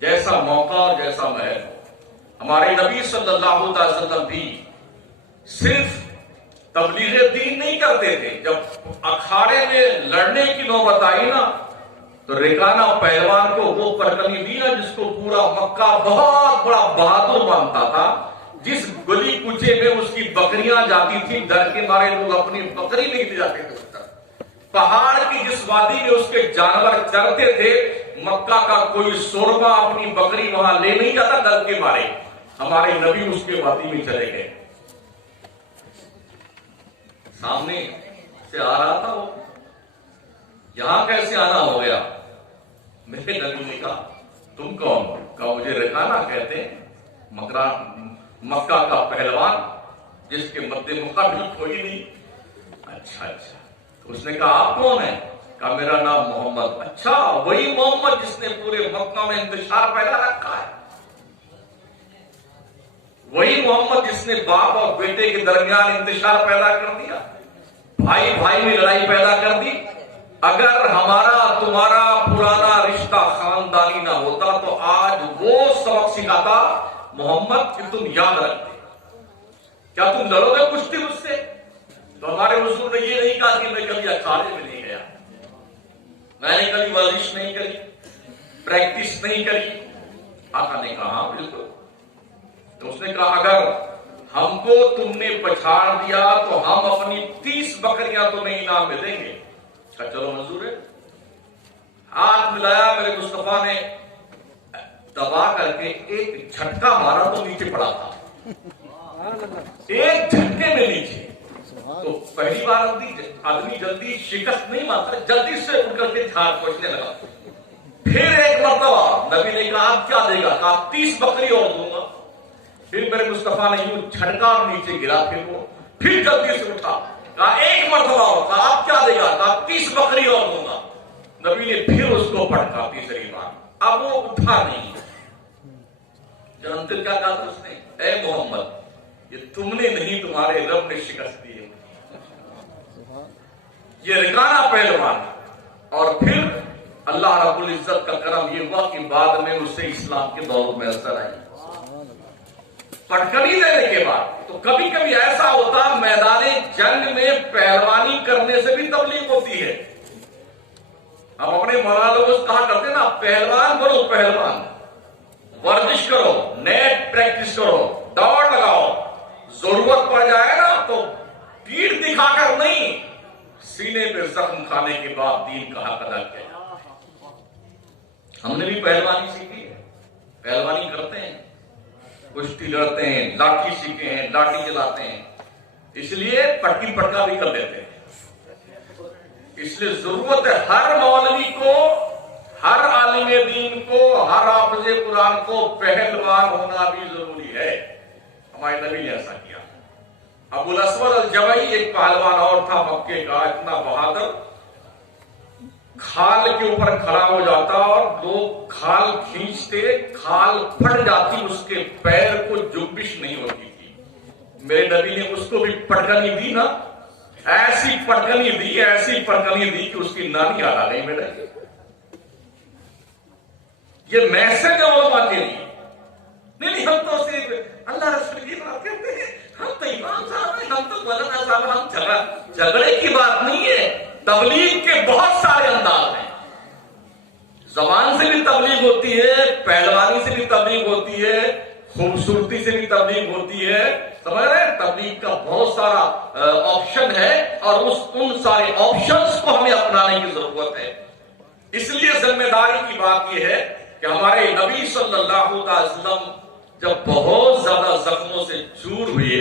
جیسا موقع اور جیسا محل ہو. ہمارے نبی صلی اللہ علیہ وسلم بھی صرف تبلیغ دین نہیں کرتے تھے. جب اکھاڑے میں لڑنے کی نوبت آئی نا تو ریکانا پہلوان کو وہ پرگنی دی نا جس کو پورا مکہ بہت بڑا بہادر مانتا تھا. جس گلی کوچے میں اس کی بکریاں جاتی تھی ڈر کے مارے لوگ اپنی بکری نہیں لے جاتے تھے. پہاڑ کی جس وادی میں اس کے جانور چرتے تھے مکہ کا کوئی سورما اپنی بکری وہاں لے نہیں جاتا ڈر کے مارے. ہمارے نبی اس کے وادی میں چلے گئے. سامنے سے آ رہا تھا وہ, یہاں کیسے آنا ہو گیا؟ میرے نبی نے کہا تم کون؟ کہا مجھے ریکانا کہتے ہیں, مکہ کا پہلوان جس کے مد مقابل کوئی نہیں. اچھا اچھا. اس نے کہا آپ کون ہیں؟ کہا میرا نام محمد. اچھا وہی محمد جس نے پورے مکہ میں انتشار پیدا رکھا ہے, وہی محمد جس نے باپ اور بیٹے کے درمیان انتشار پیدا کر دیا, بھائی بھائی میں لڑائی پیدا کر دی. اگر ہمارا تمہارا پرانا رشتہ خاندانی نہ ہوتا تو آج وہ سبق سکھاتا محمد کہ تم یاد رکھتے. کیا تم لڑو گے کشتی مجھ سے؟ تو ہمارے حضور نے یہ نہیں کہا کہ میں کبھی اکھاڑے میں نہیں گیا, میں نے کبھی ورزش نہیں کری, پریکٹس نہیں کری. آقا نے کہا ہاں بالکل. تو اس نے کہا اگر ہم کو تم نے پچھاڑ دیا تو ہم اپنی 30 بکریاں تمہیں انعام میں دیں گے. کہا چلو منظور ہے. ہاتھ ملایا, میرے مصطفیٰ نے دبا کر کے ایک جھٹکا مارا تو نیچے پڑا تھا, ایک جھٹکے میں نیچے. تو پہلی بار آدمی جلدی شکست نہیں مانتا, جلدی سے اٹھ کر کے ہاتھ پہنچنے لگا. پھر ایک مرتبہ نبی نے کہا آپ کیا دے گا؟ کہا 30 بکری اور دوں گا. پھر میرے مصطفیٰ نے یوں جھٹکا اور نیچے گرا. پھر جلدی سے اٹھا, کہا ایک مرتبہ اور. کہا آپ کیا دے گا؟ کہا 30 بکری اور دوں گا. نبی نے پھر اس کو پٹکا تیسری بار. اب وہ اٹھا نہیں. جانتے کیا کہا تھا اس نے؟ اے محمد یہ تم نے نہیں تمہارے رب نے شکست دی ہے. یہ ریکانا پہلوان. اور پھر اللہ رب العزت کا کرم یہ ہوا کہ بعد میں اسے اسلام کے دور میں اثر آئی. پٹکڑی دینے کے بعد تو کبھی کبھی ایسا ہوتا میدان جنگ میں پہلوانی کرنے سے بھی تبلیغ ہوتی ہے. ہم اپنے مولانا لوگوں سے کہا کرتے نا پہلوان بنو, پہلوان ورزش کرو, نیٹ پریکٹس کرو, دوڑ لگاؤ, ضرورت پڑ جائے نا تو پیٹھ دکھا کر نہیں, سینے پہ زخم کھانے کے بعد دین کا حق ادا کیا. ہم نے بھی پہلوانی سیکھی ہے, پہلوانی کرتے ہیں, کشتی لڑتے ہیں, لاٹھی سیکھے ہیں, لاٹھی چلاتے ہیں, اس لیے پٹکی پٹکا بھی کر دیتے ہیں. اس لیے ضرورت ہے ہر مولوی کو, ہر عالم دین کو, ہر حافظ قرآن کو پہلوان ہونا بھی ضروری ہے. ہمارے نبی نے ایسا کیا. ابو الاسود الجبئی ایک پہلوان اور تھا مکے کا, اتنا بہادر, کھال کے اوپر کھڑا ہو جاتا اور لوگ کھال کھینچتے, کھال پھٹ جاتی, اس کے پیر کو جنبش نہیں ہوتی تھی. میرے نبی نے اس کو بھی پٹکنی دی نا, ایسی پٹکنی دی, ایسی پٹکنی دی کہ اس کی نانی یاد آ گئی میرے. یہ میسج علماء کے لیے نہیں, ہم تو صرف اللہ رسول کی بات کرتے ہیں, ہم تو امام صاحب ہیں, ہم تو مولانا صاحب, ہم جھگڑے کی بات نہیں ہے. تبلیغ کے بہت سارے انداز ہیں. زبان سے بھی تبلیغ ہوتی ہے, پہلوانی سے بھی تبلیغ ہوتی ہے, خوبصورتی سے بھی تبلیغ ہوتی ہے. سمجھ رہے ہیں؟ تبلیغ کا بہت سارا آپشن ہے اور ان سارے آپشنز کو ہمیں اپنانے کی ضرورت ہے. اس لیے ذمہ داری کی بات یہ ہے کہ ہمارے نبی صلی اللہ علیہ وسلم جب بہت زیادہ زخموں سے چور ہوئے,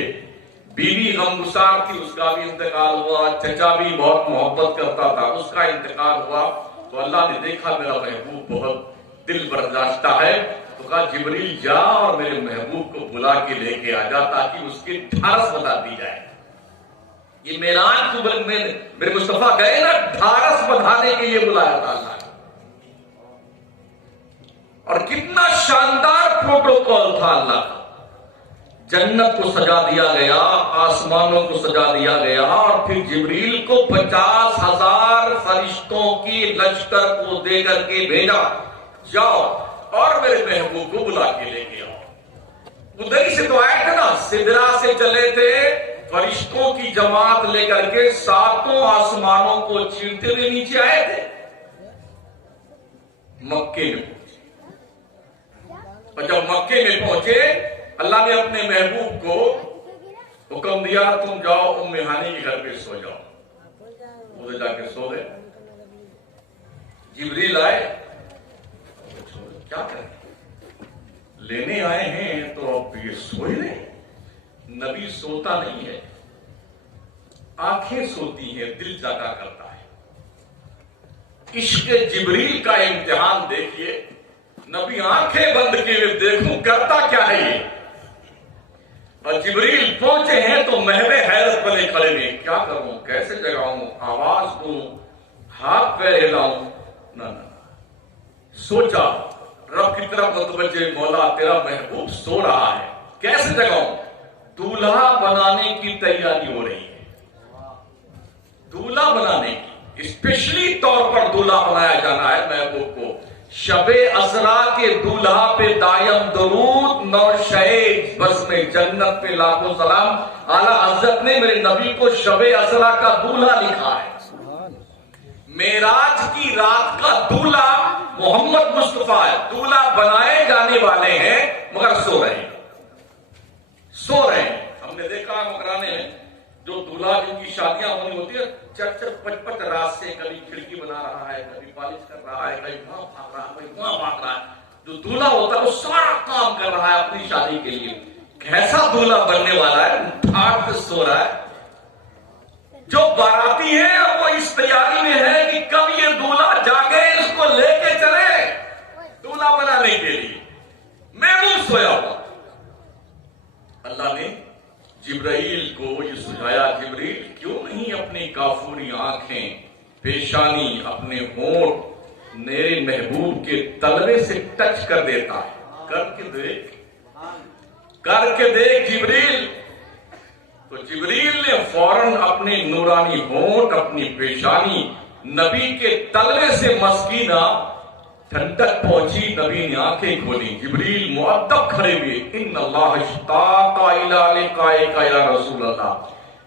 بیوی غمگسار تھی, اس کا بھی انتقال ہوا, چچا بھی بہت محبت کرتا تھا, اس کا انتقال ہوا, تو اللہ نے دیکھا میرا محبوب بہت دل برداشتہ ہے, تو کہا جبریل جا اور میرے محبوب کو بلا کے لے کے آ جا تاکہ اس کی ڈھارس بتا دی جائے. یہ معراج کو میرے مصطفیٰ گئے نا, ڈھارس بندھانے کے لیے بلایا تھا اللہ نے. اور کتنا شاندار پروٹوکول تھا اللہ کا. جنت کو سجا دیا گیا, آسمانوں کو سجا دیا گیا, اور پھر جبریل کو 50,000 فرشتوں کی لشکر کو دے کر کے بھیجا, جاؤ اور میرے محبوب کو بلا کے لے کے آؤ۔ ادھر ہی سے تو آئے تھے نا، سدرا سے چلے تھے فرشتوں کی جماعت لے کر کے، ساتوں آسمانوں کو چیرتے ہوئے نیچے آئے تھے، مکے میں پہنچے۔ اور جب مکے میں پہنچے، اللہ نے اپنے محبوب کو حکم دیا تم جاؤ ام ہانی کے گھر پہ سو جاؤ۔ ادھر جا کے سو گئے۔ جبریل آئے، کیا کریں، لینے آئے ہیں تو اب یہ سوئے نہیں۔ نبی سوتا نہیں ہے، آنکھیں سوتی ہیں، دل جاگا کرتا ہے۔ عشق جبریل کا امتحان دیکھیے، نبی آنکھیں بند کیے دیکھوں کرتا کیا ہے یہ۔ اور جبریل پہنچے ہیں تو محو حیرت بنے کھڑے میں، کیا کروں، کیسے جگاؤں، آواز دوں، ہاتھ پیر ہلاؤں، نہ سوچا رب کی طرف متوجہ، مولا تیرا محبوب سو رہا ہے، کیسے جگاؤں۔ دولہا بنانے کی تیاری ہو رہی ہے، دولہا بنانے کی، اسپیشلی طور پر دولہا بنایا جانا ہے محبوب کو۔ شب اسرا کے دولہا پہ دائم درود، نوشہد بزم جنت پہ لاکھوں سلام۔ اعلیٰ حضرت نے میرے نبی کو شب اسرا کا دولہا لکھا ہے۔ معراج کی رات کا دولہا محمد مصطفیٰ ہے۔ دولہا بنائے جانے والے ہیں مگر سو رہے ہیں، سو رہے ہیں۔ ہم نے دیکھا مکرانے میں جو دولہا جن کی شادیاں ہونی ہوتی ہے، 4-4-5 رات سے کبھی کھڑکی بنا رہا ہے، کبھی پالش کر رہا ہے، کبھی وہاں بھاگ رہا ہے، کبھی وہاں بھاگ رہا ہے۔ جو دولہا ہوتا ہے وہ سارا کام کر رہا ہے اپنی شادی کے لیے۔ کیسا دولہا بننے والا ہے، ٹھاٹ پہ سو رہا ہے۔ جو باراتی ہے وہ اس تیاری میں ہے کہ کب یہ دولہا جاگے، اس کو لے کے چلے دولہا بنانے کے لیے۔ محبوب سویا ہوا۔ اللہ نے جبرائیل کو یہ سجایا، جبریل کیوں نہیں اپنی کافوری آنکھیں، پیشانی، اپنے ہونٹ میرے محبوب کے تلوے سے ٹچ کر دیتا ہے، کر کے دیکھ، کر کے دیکھ جبریل۔ تو جبریل نے فوراً اپنے نورانی ہونٹ، اپنی پیشانی نبی کے تلوے سے مسکینہ، ٹھنڈک پہنچی، نبی نے آنکھیں کھولی۔ جبریل مؤدب کھڑے ہوئے، ان اللہ اشتاق الی لقائک یا رسول اللہ،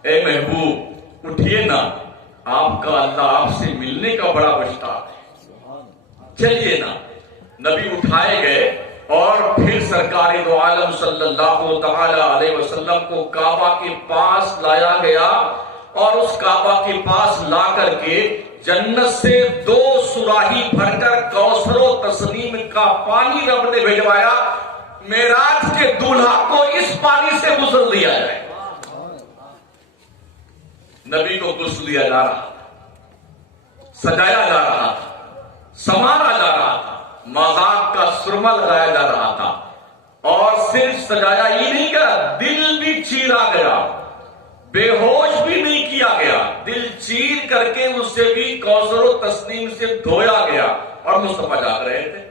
اے محبوب اٹھیے نا، آپ کا اللہ آپ سے ملنے کا بڑا مشتاق ہے، چلیے نا۔ نبی اٹھائے گئے اور پھر سرکار دو عالم صلی اللہ تعالی علیہ وسلم کو کعبہ کے پاس لایا گیا، اور اس کعبہ کے پاس لا کر کے جنت سے 2 سراہی بھر کر کوثر و تسنیم کا پانی رب نے بھجوایا، معراج کے دولہا کو اس پانی سے غسل دیا جائے۔ نبی کو غسل دیا جا رہا تھا، سجایا جا رہا تھا، سنوارا جا رہا تھا، مذاق کا سرما لگایا جا رہا تھا، اور صرف سجایا ہی نہیں گیا، دل بھی چیرا گیا، بے ہوش بھی نہیں کیا گیا، دل چیر کر کے اس سے بھی کوثر و تسنیم سے دھویا گیا، اور مصطفیٰ جاگ رہے تھے۔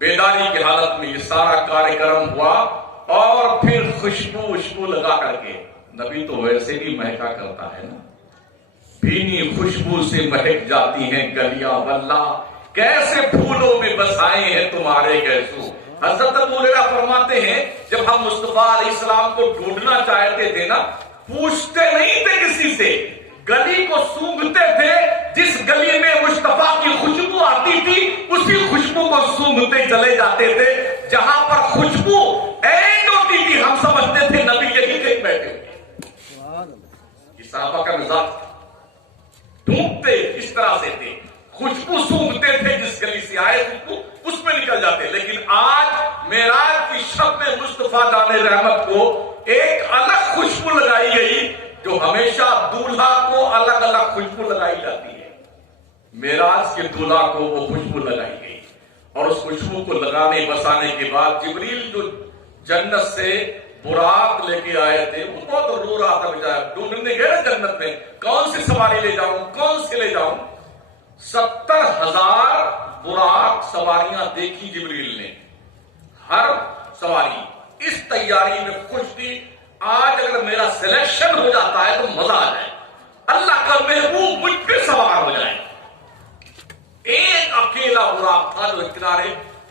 بیداری کی حالت میں یہ سارا کار کرم ہوا، اور پھر خوشبو لگا کر کے، نبی تو ویسے بھی مہکا کرتا ہے نا، بھینی خوشبو سے مہک جاتی ہیں گلیاں، واللہ کیسے پھولوں میں بسائے ہیں تمہارے گیسو۔ حضرت ابو ہریرہ فرماتے ہیں جب ہم مصطفیٰ علیہ السلام کو ڈھونڈنا چاہتے تھے نا، پوچھتے نہیں تھے کسی سے، گلی کو سونگھتے تھے، جس گلی میں مصطفیٰ کی خوشبو آتی تھی اسی خوشبو کو سونگھتے چلے جاتے تھے۔ جہاں پر خوشبو اینڈ ہوتی تھی ہم سمجھتے تھے نبی یہی کہیں بیٹھے ہوئے۔ یہ صحابہ کا مزاج تھا، ڈھونڈتے اس طرح سے تھے، خوشبو سونگھتے تھے، جس گلی سے آئے خوشبو اس میں نکل جاتے۔ لیکن آج معراج کی شب میں مصطفیٰ جان رحمت کو ایک الگ خوشبو لگائی گئی، جو ہمیشہ دولہا کو الگ الگ خوشبو لگائی جاتی ہے، معراج کے دولہا کو وہ خوشبو لگائی گئی۔ اور اس خوشبو کو لگانے بسانے کے بعد جبریل جو جنت سے براق لے کے آئے تھے، وہ بہت رو رہا تھا بیچارہ، ڈھونڈنے گئے نا جنت میں، کون سی سواری لے جاؤں، کون سی لے جاؤں۔ 70,000 براق سواریاں دیکھی جبریل نے، ہر سواری اس تیاری میں خوش تھی، آج اگر میرا سلیکشن ہو جاتا ہے تو مزہ آ جائے، اللہ کا محبوب مجھ پہ سوار ہو جائے۔ ایک اکیلا براق تھا جو کنارے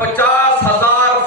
50,000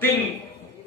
3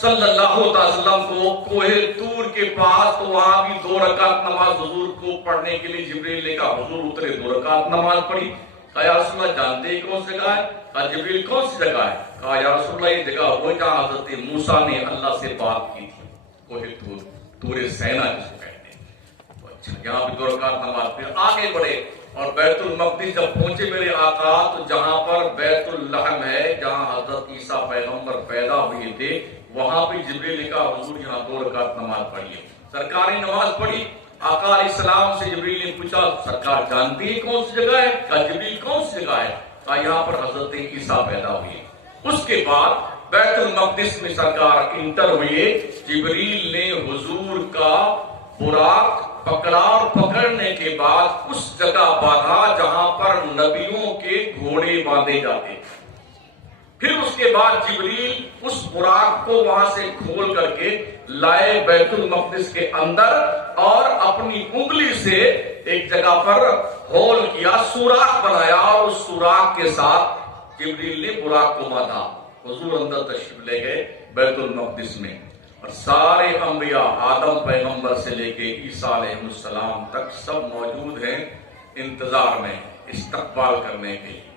صلی اللہ علیہ وسلم کو کوہ طور کے پاس، تو وہاں بھی 2 رکعت نماز حضور کو پڑھنے کے لیے جبریل نے کہا، حضور اترے 2 رکعت نماز پڑھی. کہا یا رسول اللہ جانتے ہی کون سی جگہ ہے؟ کہا جبریل کون سی جگہ ہے؟ کہا یا رسول اللہ یہ جگہ وہ جہاں حضرت موسیٰ نے اللہ سے بات کی تھی، کوہ طور، طور سینا جس کو کہتے ہیں. اچھا یہاں بھی 2 رکعت نماز. پھر آگے بڑھے اور بیت المقدس جب پہنچے میرے آقا، تو جہاں پر بیت اللحم ہے، جہاں حضرت عیسیٰ پیغمبر پیدا ہوئے تھے، وہاں پہ جبریل نے کہا حضور یہاں 2 رکعت نماز پڑھیے. سرکار نے نماز پڑھی. آقا علیہ السلام سے جبریل نے پوچھا سرکار جانتی ہے کون سی جگہ ہے؟ کہا جبریل کون سی جگہ ہے؟ کہا یہاں پر حضرت عیسیٰ پیدا ہوئے. اس کے بعد بیت المقدس میں سرکار انٹر ہوئے. جبریل نے حضور کا براق پکڑا اور پکڑنے کے بعد اس جگہ باندھا جہاں پر نبیوں کے گھوڑے باندھے جاتے. پھر اس کے بعد جبریل اس براق کو وہاں سے کھول کر کے لائے بیت المقدس کے اندر، اور اپنی انگلی سے ایک جگہ پر ہول کیا، سوراخ بنایا، اور اس سوراخ کے ساتھ جبریل نے براق کو باندھا. حضور اندر تشریف لے گئے بیت المقدس میں، اور سارے انبیاء آدم پیغمبر سے لے کے عیسیٰ علیہ السلام تک سب موجود ہیں انتظار میں استقبال کرنے کے لیے.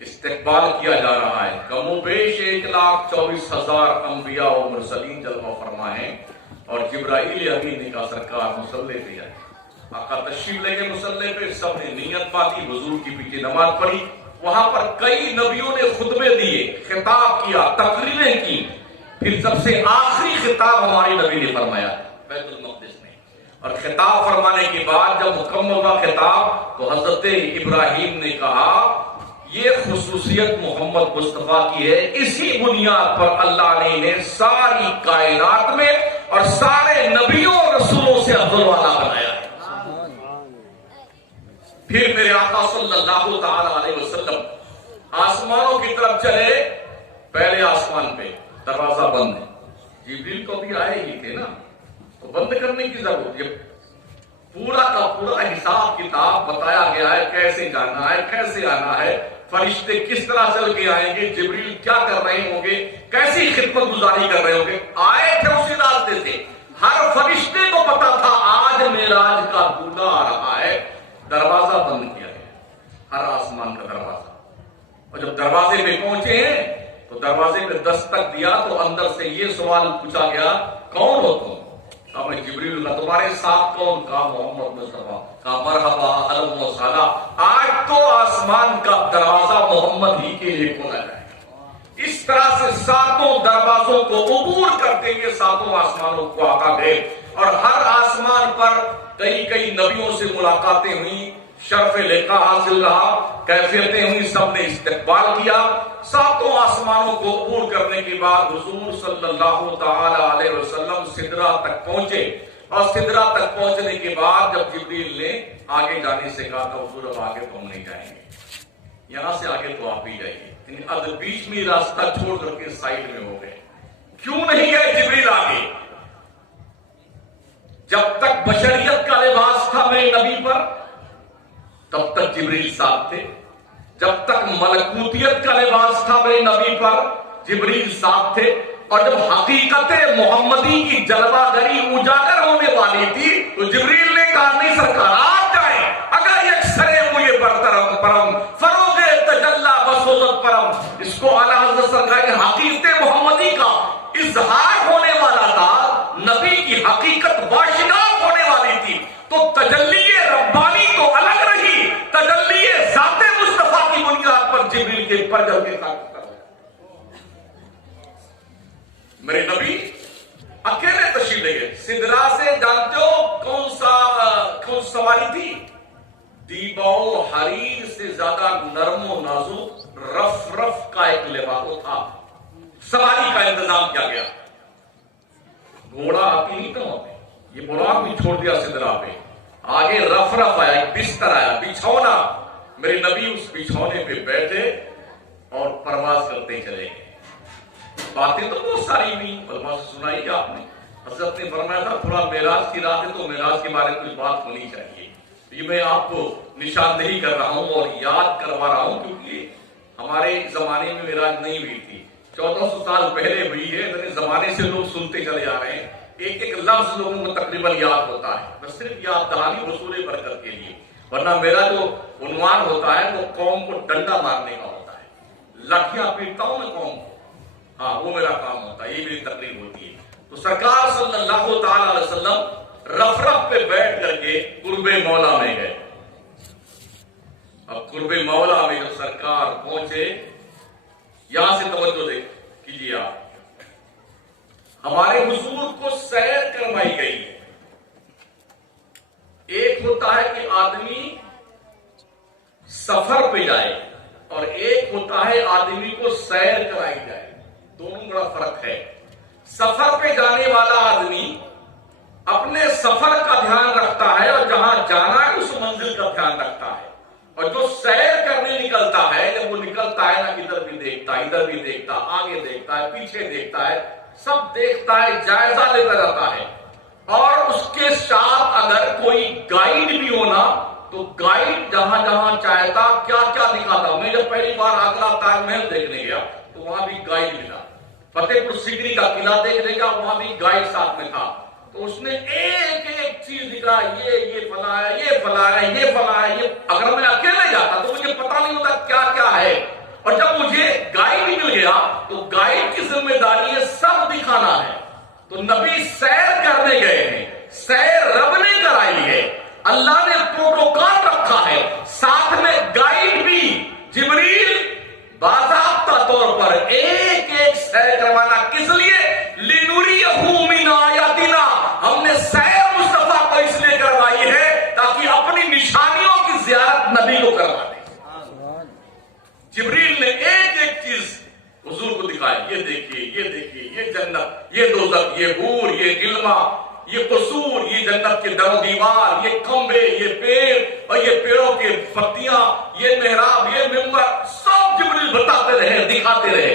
استقبال کیا جا رہا ہے. کم و بیش 1,24,000 انبیاء و مرسلین جلوہ فرما ہیں، اور جبرائیل امین نے کہا سرکار مصلی پہ آئے. آقا تشریف لے گئے مصلی پہ، سب نے نیت باندھی، حضور کی پیچھے نماز پڑھی. وہاں پر کئی نبیوں نے خطبے دیے، خطاب کیا، تقریریں کی. پھر سب سے آخری خطاب ہمارے نبی نے فرمایا بیت المقدس میں. اور خطاب فرمانے کے بعد جب مکمل ہوا خطاب، تو حضرت ابراہیم نے کہا یہ خصوصیت محمد مصطفیٰ کی ہے، اسی بنیاد پر اللہ نے انہیں ساری کائنات میں اور سارے نبیوں اور رسولوں سے افضل والا بنایا ہے. پھر میرے آقا صلی اللہ تعالی علیہ وسلم آسمانوں کی طرف چلے. پہلے آسمان پہ دروازہ بند ہے، جبریل کو بھی آئے ہی تھے نا، تو بند کرنے کی ضرورت. یہ پورا کا پورا حساب کتاب بتایا گیا ہے، کیسے جانا ہے، کیسے آنا ہے، فرشتے کس طرح چل کے آئیں گے، جبریل کیا کر رہے ہوں گے، کیسی خدمت گزاری کر رہے ہوں گے. آئے تھے اسی راستے سے. ہر فرشتے کو پتا تھا آج معراج کا دولہا آ رہا ہے. دروازہ بند کیا ہے، ہر آسمان کا دروازہ. اور جب دروازے پہ پہنچے ہیں تو دروازے پہ دستک دیا تو اندر سے یہ سوال پوچھا گیا کون ہو تم؟ کہا میں جبریل اللہ. تمہارے ساتھ کون؟ کہا محمد مصطفیٰ. کہا مرحبا اہلا و سہلا. آج تو آسمان کا دروازہ محمد ہی کے لیے کھولا جائے گا. اس طرح سے 7 دروازوں کو عبور کرتے ہوئے 7 آسمانوں کو آقا گئے، اور ہر آسمان پر کئی نبیوں سے ملاقاتیں ہوئی، شرف لقاء حاصل رہا، کیفیتیں ہوئی، سب نے استقبال کیا. 7 آسمانوں کو عبور کرنے کے بعد حضور صلی اللہ تعالی علیہ وسلم سدرہ تک پہنچے. اور سدرہ تک پہنچنے کے بعد جب جبریل نے آگے جانے سے کہا تھا حضور اب آگے تو ہم نہیں جائیں گے، یہاں سے آگے تو آپ ہی جائیے. بیچ میں راستہ چھوڑ کر کے سائڈ میں ہو گئے. کیوں نہیں گئے جبریل آگے؟ جب تک بشریت کا لباس تھا میرے نبی پر تب تک جبریل ساتھ تھے. جب تک ملکوتیت کا لباس تھا میرے نبی پر جبریل ساتھ تھے. اور جب حقیقت محمدی کی جلوہ گری اجاگر ہونے والی تھی تو جبریل نے کہا نہیں سرکار آپ جائیں، اگر یہ سرے ہوئے برترم پرم فروغ تجلی بسوزت پرم. اس کو اعلیٰ حضرت سرکار نے حقیقت محمدی کا اظہار ہونے والا تھا، نبی کی حقیقت باشگاف ہونے والی تھی. تو تجلی ربانی تو الگ رہی، تجلی ذات مصطفیٰ کی بنیاد پر جبریل کے پر جل کے ساتھ میرے نبی اکیلے تشریف لے گئے. سدرا سے جانتے ہو کون سواری تھی؟ دیباؤ حریر سے زیادہ نرم و نازک رف کا ایک لباس تھا. سواری کا انتظام کیا گیا. گھوڑا آتی نہیں تھا، یہ براق بھی چھوڑ دیا سدرا پہ. آگے رف آیا، ایک بستر آیا، بچھونا. میرے نبی اس بچھونے پہ بیٹھے اور پرواز کرتے چلے گئے. باتیں تو بہت ساری ہوئی، علماء سے سنائی آپ نے. حضرت نے فرمایا تھا تھوڑا معراج کی رات ہے تو معراج کے بارے میں کچھ بات ہونی چاہیے. یہ میں آپ کو نشاندہی کر رہا ہوں اور یاد کروا رہا ہوں، کیونکہ ہمارے زمانے میں معراج نہیں ہوئی تھی. 1400 سال پہلے ہوئی ہے، اتنے زمانے سے لوگ سنتے چلے آ رہے ہیں، ایک ایک لفظ لوگوں کو تقریباً یاد ہوتا ہے، بس صرف یاد دہانی حصول برکت کے لیے، ورنہ میرا جو عنوان ہوتا ہے وہ قوم کو ڈنڈا مارنے کا ہوتا ہے، لاٹھیاں پیٹتا ہوں میں قوم کو، ہاں وہ میرا کام ہوتا ہے، یہ میری تقریر ہوتی ہے۔ تو سرکار صلی اللہ تعالی علیہ وسلم رف رف پہ بیٹھ کر کے قرب مولا میں گئے۔ اب قرب مولا میں جب سرکار پہنچے، یہاں سے توجہ کیجیے آپ، ہمارے حضور کو سیر کروائی گئی ہے۔ ایک ہوتا ہے کہ آدمی سفر پہ جائے اور ایک ہوتا ہے آدمی کو سیر کرائی جائے، دونوں بڑا فرق ہے۔ سفر پہ جانے والا آدمی اپنے سفر کا دھیان رکھتا ہے اور جہاں جانا ہے اس منزل کا دھیان رکھتا ہے، اور جو سیر کرنے نکلتا ہے جب وہ نکلتا ہے نا، ادھر بھی دیکھتا ہے، ادھر بھی دیکھتا ہے، آگے دیکھتا ہے، پیچھے دیکھتا ہے، سب دیکھتا ہے، جائزہ لیتا جاتا ہے۔ اور اس کے ساتھ اگر کوئی گائیڈ بھی ہونا تو گائیڈ جہاں جہاں چاہتا کیا کیا دکھاتا۔ میں جب پہلی بار آگرہ تاج محل دیکھنے گیا تو وہاں بھی گائیڈ ملا، فتح پور سیکری کا قلعہ دیکھنے گیا وہاں بھی گائیڈ ساتھ میں تھا، تو اس نے ایک ایک چیز دکھا، یہ فلاں ہے، یہ فلاں ہے، یہ فلاں ہے، یہ۔ اگر میں اکیلے جاتا تو مجھے پتا نہیں ہوتا کیا کیا ہے، اور جب مجھے گائیڈ مل گیا تو گائیڈ کی ذمہ داری ہے سب دکھانا ہے۔ تو نبی سیر کرنے گئے ہیں، سیر رب نے کرائی ہے، اللہ نے پروٹوکول رکھا ہے، ساتھ میں گائیڈ بھی جبریل باضابطہ طور پر ایک ایک سیر کروانا، کس لیے؟ لِنُرِيَهُ مِنْ آیاتنا، ہم نے سیر مصطفیٰ کو اس لیے کروائی ہے تاکہ اپنی نشانیوں کی زیارت نبی کو کروا دیں۔ جبریل نے ایک ایک چیز حضور کو دکھائی، یہ دیکھیے، یہ دیکھیے، یہ جنت، یہ دوزخ، یہ حور، یہ غلما، یہ قصور، یہ جنت کے در و دیوار، یہ کھمبے، یہ پیڑ اور یہ پیڑوں کے پتیاں، یہ محراب، یہ منبر، سب جبریل بتاتے رہے، دکھاتے رہے۔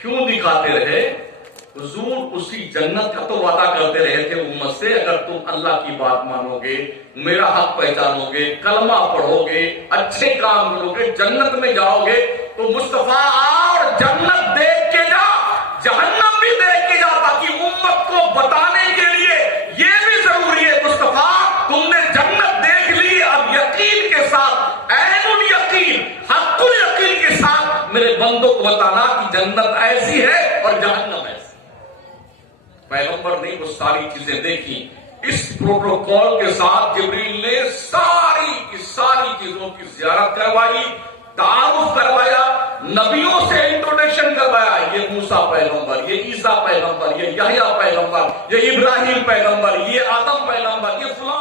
کیوں دکھاتے رہے؟ حضور اسی جنت کا تو وعدہ کرتے رہے تھے امت سے، اگر تم اللہ کی بات مانو گے، میرا حق پہچانو گے، کلمہ پڑھو گے، اچھے کام کرو گے، جنت میں جاؤ گے، تو مصطفیٰ اور جنت دیکھ کے جا، جہنم بھی دیکھ کے جا، تاکہ امت کو بتانے کے لیے یہ بھی ضروری ہے مصطفیٰ تم نے جنت دیکھ لی، اب یقین کے ساتھ، عین الیقین، حق الیقین کے ساتھ میرے بندوں کو بتانا کہ جنت ایسی ہے اور جہنم ایسی۔ پیغمبر نے وہ ساری چیزیں دیکھی، اس پروٹوکول کے ساتھ جبریل نے ساری کی ساری چیزوں کی زیارت کروائی، تعارف کروایا، نبیوں سے انٹروڈکشن کروایا، یہ موسیٰ پیغمبر، یہ عیسیٰ پیغمبر، یہ یحییٰ پیغمبر، یہ ابراہیم پیغمبر، یہ آدم پیغمبر، یہ فلاں